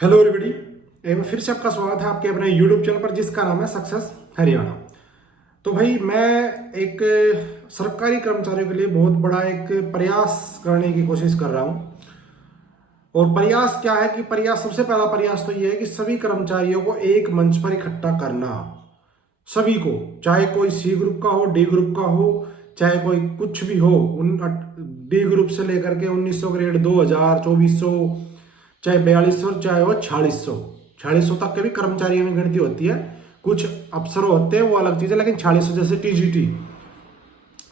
Hello everybody, एक बार फिर से आपका स्वागत है आपके अपने यूट्यूब चैनल पर जिसका नाम है सक्सेस हरियाणा। तो भाई मैं एक सरकारी कर्मचारियों के लिए बहुत बड़ा एक प्रयास करने की कोशिश कर रहा हूँ। और प्रयास क्या है कि प्रयास सबसे पहला प्रयास तो ये है कि सभी कर्मचारियों को एक मंच पर इकट्ठा करना। सभी को, चाहे कोई सी ग्रुप का हो, डी ग्रुप का हो, चाहे कोई कुछ भी हो, उन डी ग्रुप से लेकर के 1900 ग्रेड 2000 2400 चाहे 4200 चाहे वो 4600 तक के भी कर्मचारियों में गिनती होती है। कुछ अफसर होते हैं वो अलग चीज है, लेकिन 4600 जैसे टीजीटी,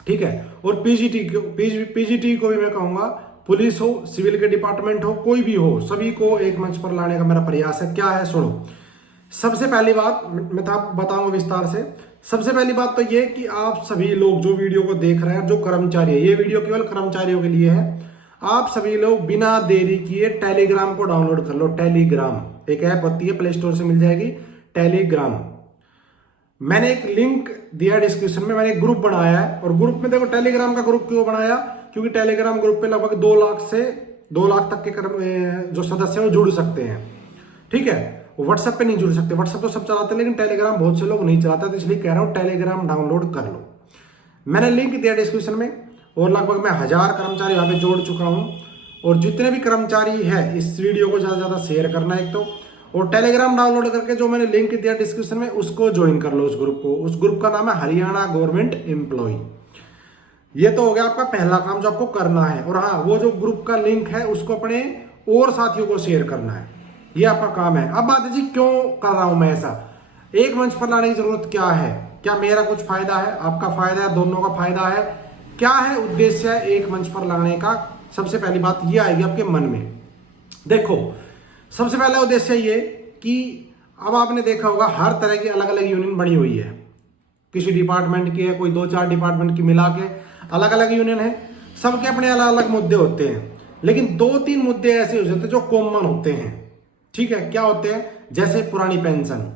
ठीक है। और पीजीटी को भी मैं कहूंगा, पुलिस हो, सिविल के डिपार्टमेंट हो, कोई भी हो, सभी को एक मंच पर लाने का मेरा प्रयास है। क्या है सुनो, सबसे पहली बात मैं बताऊंगा विस्तार से। सबसे पहली बात तो ये कि आप सभी लोग जो वीडियो को देख रहे हैं, जो कर्मचारी है, ये वीडियो केवल कर्मचारियों के लिए है। आप सभी लोग बिना देरी किए टेलीग्राम को डाउनलोड कर लो। टेलीग्राम एक ऐप होती है, प्ले स्टोर से मिल जाएगी टेलीग्राम। मैंने एक लिंक दिया डिस्क्रिप्शन में, मैंने एक ग्रुप बनाया है। और ग्रुप में देखो, टेलीग्राम का ग्रुप क्यों बनाया, क्योंकि टेलीग्राम ग्रुप पे लगभग 2 लाख से 2 लाख तक के जो सदस्य हैं वो जुड़ सकते हैं, ठीक है। व्हाट्सएप पे नहीं जुड़ सकते, व्हाट्सएप तो सब चलाते हैं, लेकिन टेलीग्राम बहुत से लोग नहीं चलाते, तो इसलिए कह रहा हूं टेलीग्राम डाउनलोड कर लो। मैंने लिंक दिया डिस्क्रिप्शन में, और लगभग मैं 1000 कर्मचारी वहां पे जोड़ चुका हूं। और जितने भी कर्मचारी है, इस वीडियो को ज्यादा से ज्यादा शेयर करना एक तो, और टेलीग्राम डाउनलोड करके जो मैंने लिंक दिया डिस्क्रिप्शन में उसको ज्वाइन कर लो, उस ग्रुप को। उस ग्रुप का नाम है हरियाणा गवर्नमेंट एम्प्लॉय। ये तो हो गया आपका पहला काम जो आपको करना है। और हाँ, वो जो ग्रुप का लिंक है उसको अपने और साथियों को शेयर करना है, ये आपका काम है। अब बात है जी, क्यों कर रहा हूं मैं ऐसा, एक मंच पर लाने की जरूरत क्या है, क्या मेरा कुछ फायदा है, आपका फायदा है, दोनों का फायदा है, क्या है उद्देश्य है एक मंच पर लाने का। सबसे पहली बात ये आएगी आपके मन में। देखो, सबसे पहला उद्देश्य ये कि अब आपने देखा होगा हर तरह की अलग अलग यूनियन बनी हुई है। किसी डिपार्टमेंट की है, कोई 2-4 डिपार्टमेंट की मिला के अलग अलग यूनियन है। सबके अपने अलग अलग मुद्दे होते हैं, लेकिन 2-3 मुद्दे ऐसे हो जाते हैं जो कॉमन होते हैं, ठीक है। क्या होते हैं, जैसे पुरानी पेंशन,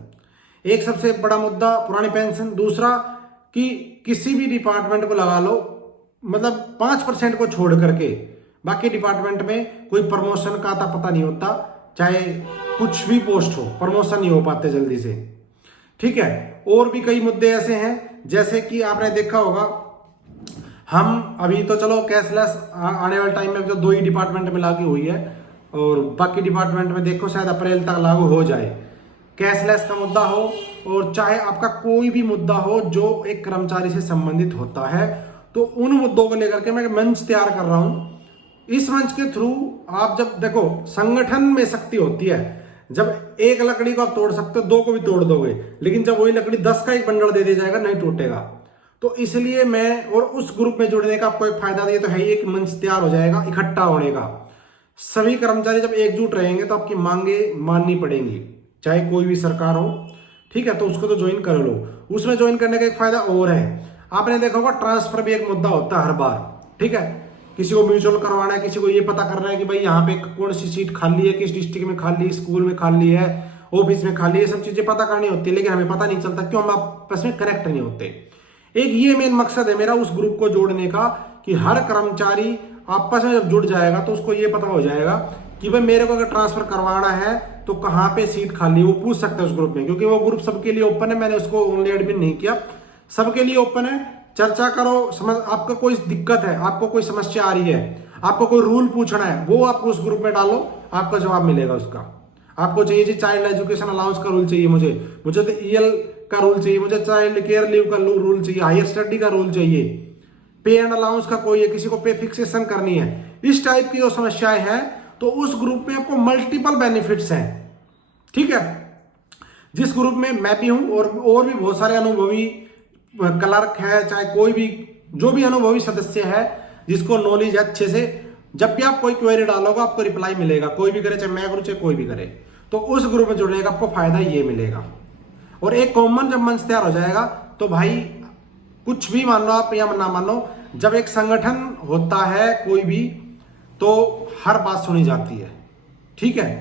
एक सबसे बड़ा मुद्दा पुरानी पेंशन। दूसरा कि किसी भी डिपार्टमेंट को लगा लो, मतलब 5% को छोड़ करके बाकी डिपार्टमेंट में कोई प्रमोशन का आता पता नहीं होता, चाहे कुछ भी पोस्ट हो, प्रमोशन नहीं हो पाते जल्दी से, ठीक है। और भी कई मुद्दे ऐसे हैं, जैसे कि आपने देखा होगा, हम अभी तो चलो कैशलेस आने वाले टाइम में जो 2 ही डिपार्टमेंट में लागू हुई है, और बाकी डिपार्टमेंट में देखो शायद अप्रैल तक लागू हो जाए। कैशलेस का मुद्दा हो, और चाहे आपका कोई भी मुद्दा हो जो एक कर्मचारी से संबंधित होता है, तो उन मुद्दों को लेकर के मैं मंच तैयार कर रहा हूं। इस मंच के थ्रू आप, जब देखो संगठन में शक्ति होती है, जब एक लकड़ी को आप तोड़ सकते हो, 2 को भी तोड़ दोगे, लेकिन जब वही लकड़ी 10 का एक बंडल दे दिया जाएगा, नहीं टूटेगा। तो इसलिए मैं, और उस ग्रुप में जुड़ने का आपको एक फायदा दिया तो है, एक मंच तैयार हो जाएगा इकट्ठा होने का। सभी कर्मचारी जब एकजुट रहेंगे तो आपकी मांगे माननी पड़ेंगी, चाहे कोई भी सरकार हो, ठीक है। तो उसको तो ज्वाइन कर लो। उसमें ज्वाइन करने का एक फायदा और है, आपने देखा होगा ट्रांसफर भी एक मुद्दा होता है हर बार, ठीक है। किसी को म्यूचुअल करवाना है, किसी को ये पता करना है कि भाई यहाँ पे कौन सी सीट खाली है, किस डिस्ट्रिक्ट में खाली है, स्कूल में खाली है, ऑफिस में खाली है, सब चीजें पता करनी होती है, लेकिन हमें पता नहीं चलता, क्यों, हम आपस में कनेक्ट नहीं होते। एक ये मेन मकसद है मेरा उस ग्रुप को जोड़ने का, कि हर कर्मचारी आपस में जब जुड़ जाएगा तो उसको ये पता हो जाएगा कि भाई मेरे को अगर ट्रांसफर करवाना है तो कहाँ पे सीट खाली है, वो पूछ सकते हैं उस ग्रुप में, क्योंकि वो ग्रुप सबके लिए ओपन है। मैंने उसको ओनली एडमिन नहीं किया, सबके लिए ओपन है। चर्चा करो, समझ, आपको कोई दिक्कत है, आपको कोई समस्या आ रही है, आपको कोई रूल पूछना है, वो आप उस ग्रुप में डालो, आपका जवाब मिलेगा उसका। आपको चाहिए जी चाइल्ड एजुकेशन अलाउंस का रूल चाहिए, मुझे तो ईएल का रूल चाहिए, मुझे चाइल्ड केयर लीव का रूल चाहिए, हायर स्टडी का रूल चाहिए, पे एंड अलाउंस का कोई है, किसी को पे फिक्सेशन करनी है, इस टाइप की जो समस्याएं हैं, तो उस ग्रुप में आपको मल्टीपल बेनिफिट्स हैं, ठीक है। जिस ग्रुप में मैं भी हूं, और भी बहुत सारे अनुभवी क्लर्क है, चाहे कोई भी जो भी अनुभवी सदस्य है जिसको नॉलेज है अच्छे से, जब भी आप कोई क्वेरी डालोगे आपको रिप्लाई मिलेगा, कोई भी करे, चाहे मैं करूं चाहे कोई भी करे। तो उस ग्रुप में जुड़ने का आपको फायदा ये मिलेगा। और एक कॉमन जब मंच तैयार हो जाएगा तो भाई कुछ भी मान लो आप या ना मान लो, जब एक संगठन होता है कोई भी, तो हर बात सुनी जाती है, ठीक है।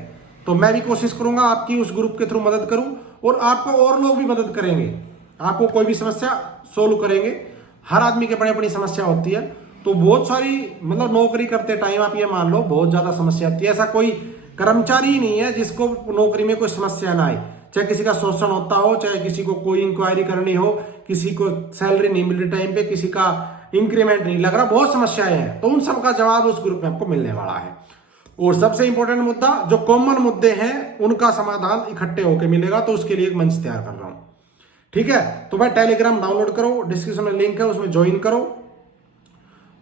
तो मैं भी कोशिश करूंगा आपकी उस ग्रुप के थ्रू मदद करूं, और आपको और लोग भी मदद करेंगे, आपको कोई भी समस्या सोल्व करेंगे। हर आदमी की अपनी अपनी समस्या होती है, तो बहुत सारी, मतलब नौकरी करते टाइम आप ये मान लो बहुत ज्यादा समस्या आती है। ऐसा कोई कर्मचारी ही नहीं है जिसको नौकरी में कोई समस्या ना आए, चाहे किसी का शोषण होता हो, चाहे किसी को कोई इंक्वायरी करनी हो, किसी को सैलरी नहीं मिल रही टाइम पे, किसी का इंक्रीमेंट नहीं लग रहा, बहुत समस्याएं हैं, तो उन सब का जवाब उस ग्रुप में आपको मिलने वाला है। और सबसे इंपॉर्टेंट मुद्दा, जो कॉमन मुद्दे हैं उनका समाधान इकट्ठे होकर मिलेगा, तो उसके लिए एक मंच तैयार कर रहा हूं। ठीक है, तो भाई टेलीग्राम डाउनलोड करो, डिस्क्रिप्शन में लिंक है, उसमें ज्वाइन करो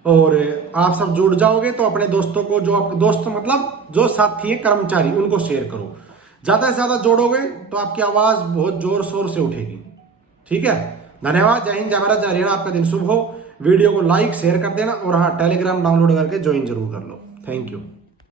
और आप सब जुड़ जाओगे। तो अपने दोस्तों को, जो आपके दोस्त मतलब जो साथी है कर्मचारी, उनको शेयर करो। ज्यादा से ज्यादा जोड़ोगे तो आपकी आवाज बहुत जोर शोर से उठेगी। ठीक है, धन्यवाद। जय हिंद, जय भारत, जय हरियाणा। आपका दिन शुभ हो। वीडियो को लाइक शेयर कर देना और हाँ, टेलीग्राम डाउनलोड करके ज्वाइन जरूर कर लो। Thank you.